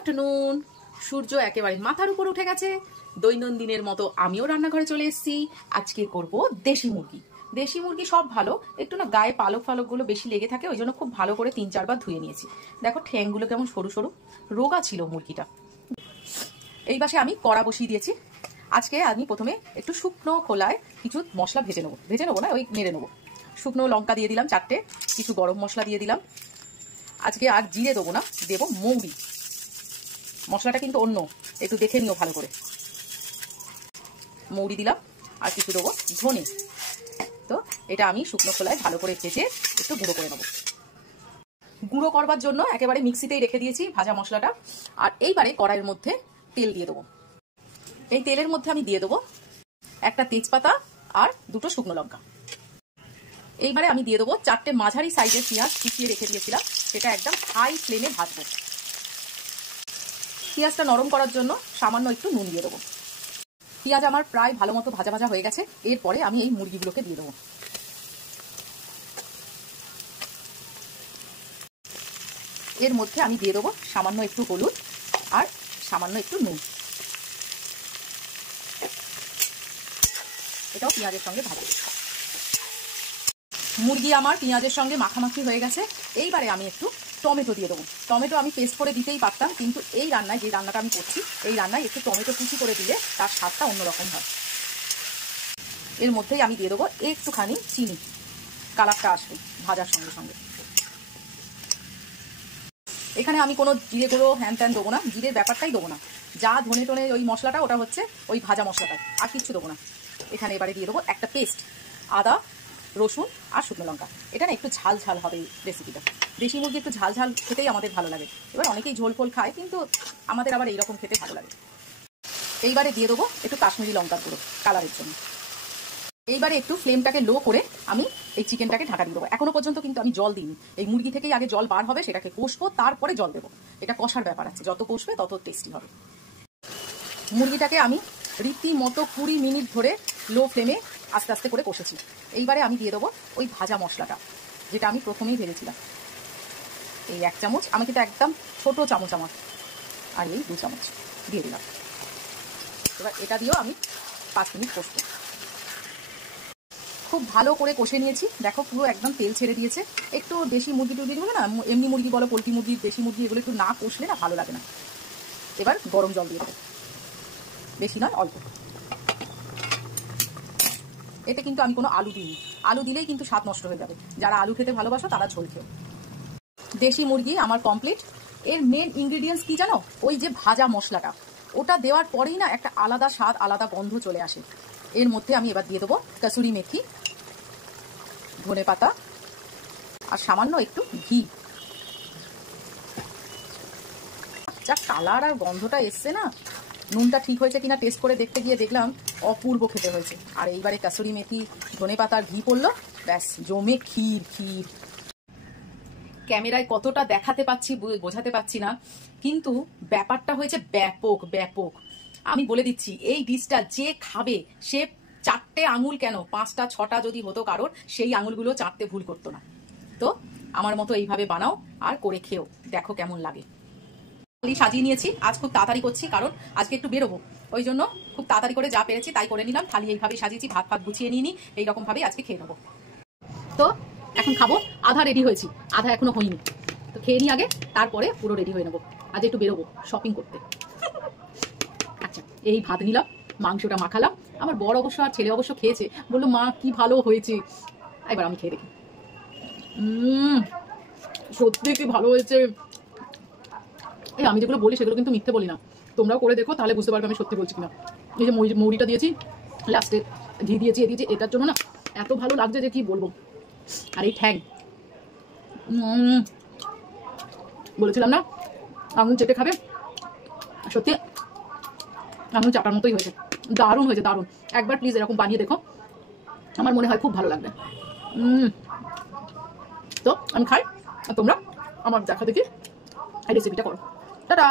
Afternoon. সূর্য একেবারে মাথার উপর উঠে গেছে। দৈনন্দিনের মতো আমিও রান্নাঘরে চলে এসেছি। আজকে করব দেশি মুরগি। দেশি মুরগি সব ভালো, একটু না গায়ে পালক ফালকগুলো বেশি লেগে থাকে, ওই জন্য খুব ভালো করে 3-4 বার ধুয়ে নিয়েছি। দেখো ঠ্যাংগুলো কেমন সরু সরু, রোগা ছিল মুরগিটা। এই পাশে আমি কড়া বসিয়ে দিয়েছি। আজকে আমি প্রথমে একটু শুকনো খোলায় কিছু মশলা ভেজে নেবো না, ওই নেড়ে নেবো। শুকনো লঙ্কা দিয়ে দিলাম 4টে, কিছু গরম মশলা দিয়ে দিলাম। আজকে আর জিরে দেবো না, দেবো মৌরি। মশলাটা কিন্তু অন্য, একটু দেখে নিও ভালো করে। মৌরি দিলাম আর কিছু দেবো ধনে। তো এটা আমি শুকনো খোলায় ভালো করে ভেজে একটু গুঁড়ো করে নেবো। গুঁড়ো করবার জন্য একেবারে মিক্সিতেই রেখে দিয়েছি ভাজা মশলাটা। আর এইবারে কড়াইয়ের মধ্যে তেল দিয়ে দেবো। এই তেলের মধ্যে আমি দিয়ে দেবো একটা তেজপাতা আর 2টো শুকনো লঙ্কা। এইবারে আমি দিয়ে দেবো 4টে মাঝারি সাইজের পেঁয়াজ কুচিয়ে রেখে দিয়েছিলাম, সেটা একদম হাই ফ্লেমে ভাজবো। পেঁয়াজটা নরম করার জন্য সামান্য একটু নুন দিয়ে দেবো। পেঁয়াজ আমার প্রায় ভালো মতো ভাজা ভাজা হয়ে গেছে। এরপরে আমি এই মুরগিগুলোকে দিয়ে দেবো। এর মধ্যে আমি দিয়ে দেবো সামান্য একটু হলুদ আর সামান্য একটু নুন। এটাও পেঁয়াজের সঙ্গে ভাজবো। মুরগি আমার পেঁয়াজের সঙ্গে মাখামাখি হয়ে গেছে। এইবারে আমি একটু টমেটো দিয়ে দেবো। টমেটো আমি পেস্ট করে দিতেই পারতাম, কিন্তু এই রান্নায়, যে রান্নাটা আমি করছি, এই রান্নায় একটু টমেটো কুচি করে দিলে তার স্বাদটা অন্যরকম হয়। এর মধ্যেই আমি দিয়ে দেবো একটুখানি চিনি, কালারটা আসবে ভাজার সঙ্গে সঙ্গে। এখানে আমি কোনো জিরে গুঁড়ো হ্যান ত্যান দেবো না, জিরের ব্যাপারটাই দেবো না। যা ধনে টনে ওই মশলাটা, ওটা হচ্ছে ওই ভাজা মশলাটা, আর কিচ্ছু দেবো না। এখানে এবারে দিয়ে দেবো একটা পেস্ট, আদা রসুন আর শুকনো লঙ্কা। এটা না একটু ঝাল ঝাল হবে রেসিপিটা। দেশি মুরগি একটু ঝাল ঝাল খেতেই আমাদের ভালো লাগে। এবার অনেকেই ঝোল ফোল খায়, কিন্তু আমাদের আবার এইরকম খেতে ভালো লাগে। এইবারে দিয়ে দেবো একটু কাশ্মীরি লঙ্কার গুঁড়ো কালারের জন্য। এইবারে একটু ফ্লেমটাকে লো করে আমি এই চিকেনটাকে ঢাকা দিয়ে দেবো। এখনো পর্যন্ত কিন্তু আমি জল দিইনি। এই মুরগি থেকেই আগে জল বার হবে, সেটাকে কষবো, তারপরে জল দেবো। এটা কষার ব্যাপার আছে, যত কষবে তত টেস্টি হবে। মুরগিটাকে আমি রীতিমতো 20 মিনিট ধরে লো ফ্লেমে আস্তে আস্তে করে কষেছি। এইবারে আমি দিয়ে দেবো ওই ভাজা মশলাটা, যেটা আমি প্রথমেই ভেজেছিলাম। এই 1 চামচ, আমি কিন্তু একদম ছোট চামচ আমার, আর এই 2 চামচ দিয়ে দিলাম। এবার এটা দিয়েও আমি 5 মিনিট কষবো। খুব ভালো করে কষে নিয়েছি। দেখো পুরো একদম তেল ছেড়ে দিয়েছে। একটু দেশি মুরগি টুরগিগুলো না, এমনি মুরগি বলো, পোলট্রি মুরগি, দেশি মুরগি, এগুলো একটু না কষলে না ভালো লাগে না। এবার গরম জল দিয়ে দেবো, বেশি নয় অল্প। এতে কিন্তু আমি কোনো আলু দিইনি, আলু দিলেই কিন্তু স্বাদ নষ্ট হয়ে যাবে। যারা আলু খেতে ভালোবাসো তারা ঝোল খেও। দেশি মুরগি আমার কমপ্লিট। এর মেন ইনগ্রিডিয়েন্টস কি জানো? ওই যে ভাজা মশলাটা, ওটা দেওয়ার পরেই না একটা আলাদা স্বাদ, আলাদা গন্ধ চলে আসে। এর মধ্যে আমি এবার দিয়ে দেবো কাসুরি মেথি, ধনে পাতা আর সামান্য একটু ঘি। যা কালার আর গন্ধটা এসছে না, নুনটা ঠিক হয়েছে কিনা টেস্ট করে দেখতে গিয়ে দেখলাম অপূর্ব খেতে হয়েছে। আর এইবারে কাসুরি মেথি, ধনে পাতা আর ঘি পড়লো, ব্যাস জমে ক্ষীর ক্ষীর। ক্যামেরায় কতটা দেখাতে পাচ্ছি বোঝাতে পারছি না, কিন্তু ব্যাপারটা হয়েছে ব্যাপক ব্যাপক। আমি বলে দিচ্ছি, এই ডিশটা যে খাবে সে 4টে আঙুল কেন 5টা 6টা যদি হতো কারোর, সেই আঙুলগুলো চাটতে ভুল করতো না। তো আমার মতো এইভাবে বানাও আর করে খেও, দেখো কেমন লাগে। সাজিয়ে নিয়েছি। আজ খুব তাড়াতাড়ি করছি, কারণ আজকে একটু বেরোবো, ওই জন্য খুব তাড়াতাড়ি করে যা পেরেছি তাই করে নিলাম। থালি এইভাবে সাজিয়েছি, ভাত ফাত গুছিয়ে নিয়ে নি, এইরকম ভাবেই আজকে খেয়ে নেবো। তো এখন খাবো। আধা রেডি হয়েছি, আধা এখনো হয়নি। তো খেয়ে নিই আগে, তারপরে পুরো রেডি হয়ে নেবো। আজ একটু বেরোবো শপিং করতে। আচ্ছা, এই ভাত নিলাম, মাংসটা মাখালাম। আমার বড় অবশ্য আর ছেলে অবশ্য খেয়েছে, বললো মা কি ভালো হয়েছে। এবার আমি খেয়ে দেখি। সত্যি কি ভালো হয়েছে। এই আমি যেগুলো বলি সেগুলো কিন্তু মিথ্যে বলি না, তোমরাও করে দেখো, তাহলে বুঝতে পারবে আমি সত্যি বলছি কিনা। এই যে মৌরিটা দিয়েছি, লাস্টে ঘি দিয়েছি, এটার জন্য না এত ভালো লাগছে যে কি বলবো। আর এই ঠ্যাং, বলেছিলাম না আঙুল চেটে খাবে, সত্যি আঙুল চাটার মতোই হয়েছে। দারুণ হয়েছে, দারুণ। একবার প্লিজ এরকম বানিয়ে দেখো, আমার মনে হয় খুব ভালো লাগবে। তো আমি খাই, আর তোমরা আমার দেখা দেখি এই রেসিপিটা করো। টাটা।